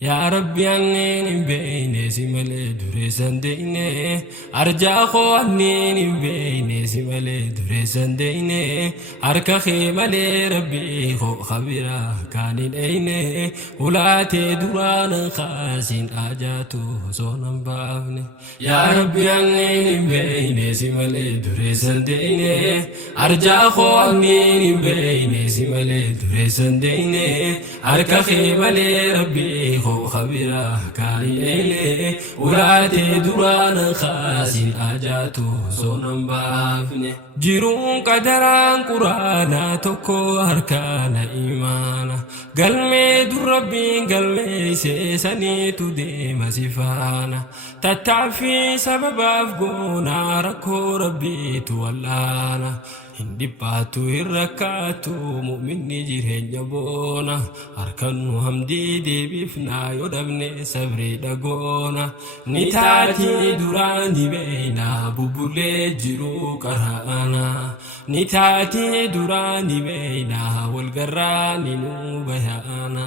يا ربي أنين بين سمال دريسان ديني أرجع خو أنين بين سمال دريسان ديني أركا خيمال ربي خو خبيرا كان الأين ولاتي دران خاسين آجاتو صونم بابني يا ربي أنين بين سمال دريسان ديني أرجع خو أنين بين سمال دريسان ديني أركا خيمال ربي خبيرا كايلي ولاتي دران خاسين آجاتو صونم بافني جيرون قدران قرانا توكو هركان إيمانا قلمي در ربي قلمي سيساني تدي مسيفانا تتعفي سبب أفقونا ركو ربي تولانا hindi paatu hirrakkaatu mu'minni jireenya boona harkannu hamdii deebifnaa yoo dhabne sabrii dhagoona ni taatii duraani beeynaa bubbulee jiruu qaraana ni taatii duraani beeynaa walgarraani nuu bayaana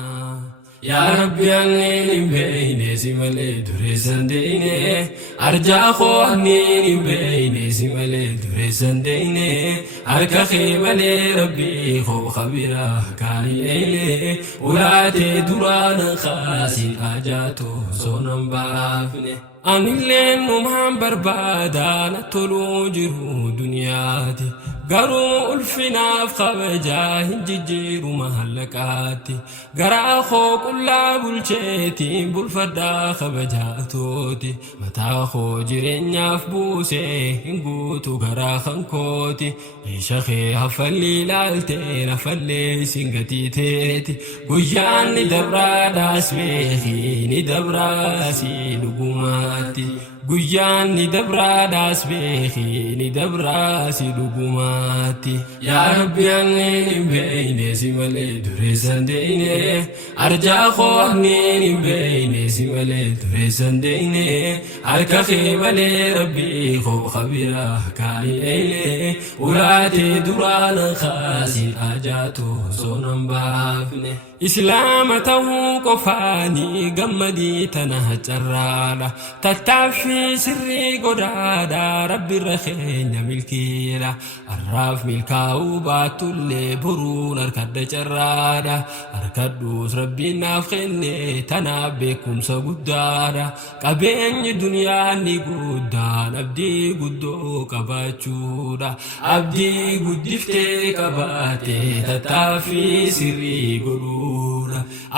يا ربي أنين بين سمال دريسان ديني أرجع خو أنين بين سمال دريسان ديني أركا خيمال ربي خو خبيرا كاني إيلي ولاتي دران خاسين آجاتو صونم بافني أنيلين نمان بربادا نتلو جرو دنياتي قرو الفناف خبجا هنجيجيرو محلقاتي قرا خو كلا بلشيتي بلفدا خبجاتوتي متا خو جرين بوسي هنقوتو قرا خنكوتي إيشاخي هفلي لالتين هفلي سنغتي تيتي قيان ندبرا داس بيخي ندبرا سيلقماتي قيان ندبرا داس بيخي ندبرا سيلقماتي يا ربي أنين بين سمال دريسان ديني أرجع خو أنين بين سمال دريسان ديني أركا خيمال ربي خو خبيرا كاي إيلي ولاتي دران خاسين آجاتو صونم بافني إسلامته قفاني قمدي تنهجرانا تتعفي سري قدادا ربي الرخين ملكيلا الراف ملكاو باتو اللي برون أركد جرادا أركدوس ربي نافخني تنابيكم سقدادا قبين دنيا نقودان أبدي قدو قباتشودا أبدي قدفتي قباتي تتعفي سري قدو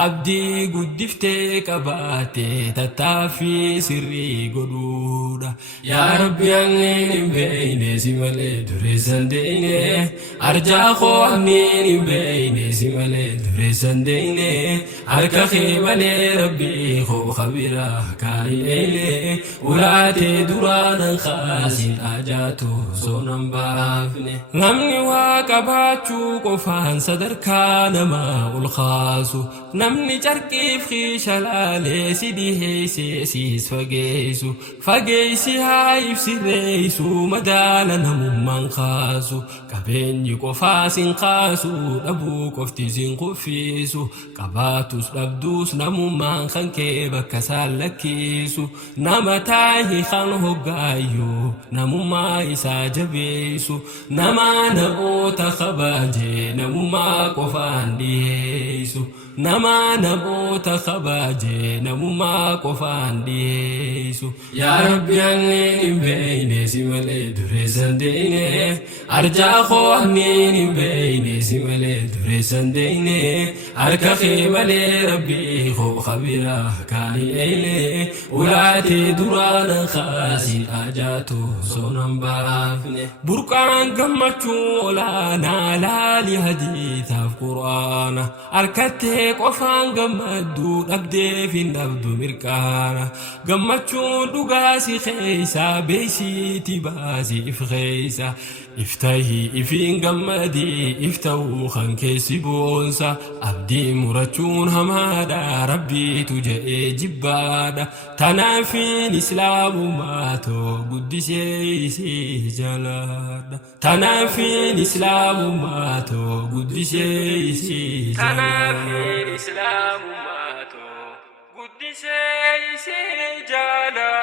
abdii guddiftee qabaate tattaaffii sirrii godhuudha yaa rabbi anneen hin beeyne si malee dureessan deeyne arjaa koo anneen hin beeyne si malee dureessan deeyne harka kee malee rabbii koo kabira kaa'ileeyne ulaatee duraanan kaasin ajaatu soonan baafne namni waa qabaachuu qofaan sadarkaa namaa ol kaasu namni carqiif xiishalaalee si dhiheessee siis fageessi haa ibsireessu madaala namummaan kaasu qabeenyi qofaa sin kaasu dhabuu qofti sin kuffisu qabaatus dhabduus namummaan kan kee bakka isaan lakkisu nama taa'e kan hoggaayyuu namummaa isaa jabeessu nama namoota kabajee namummaa qofaan dhiyeessu nama namoota kabajee namummaa qofaan dhiyeessu yaa rabbi anneen hin beeyne si malee dureessan deeyne arjaa koo anneen hin beeyne si malee dureessan deeyne harka kee malee rabbii koo kabira kaa'ileeyne ulaatee duraanan kaasin ajaatu soonan baafne burqaan gammachuu olaanaa laali hadiitaaf quraana harkattee qofaan gammaddu dhabdeef hin dhabdu mirqaana gammachuun dhugaasi keeysa beeysiiti baasiif keeysa iftahii ifiin gammadii iftahuu kan keessi boonsa abdii murachuun hamaadha rabbiitu jedhee jibbaadha tanaafiin islaamummaa too guddisee isii jalaadha tanaafiin islaamummaa too guddisee isii jalaadha قدسي سجالا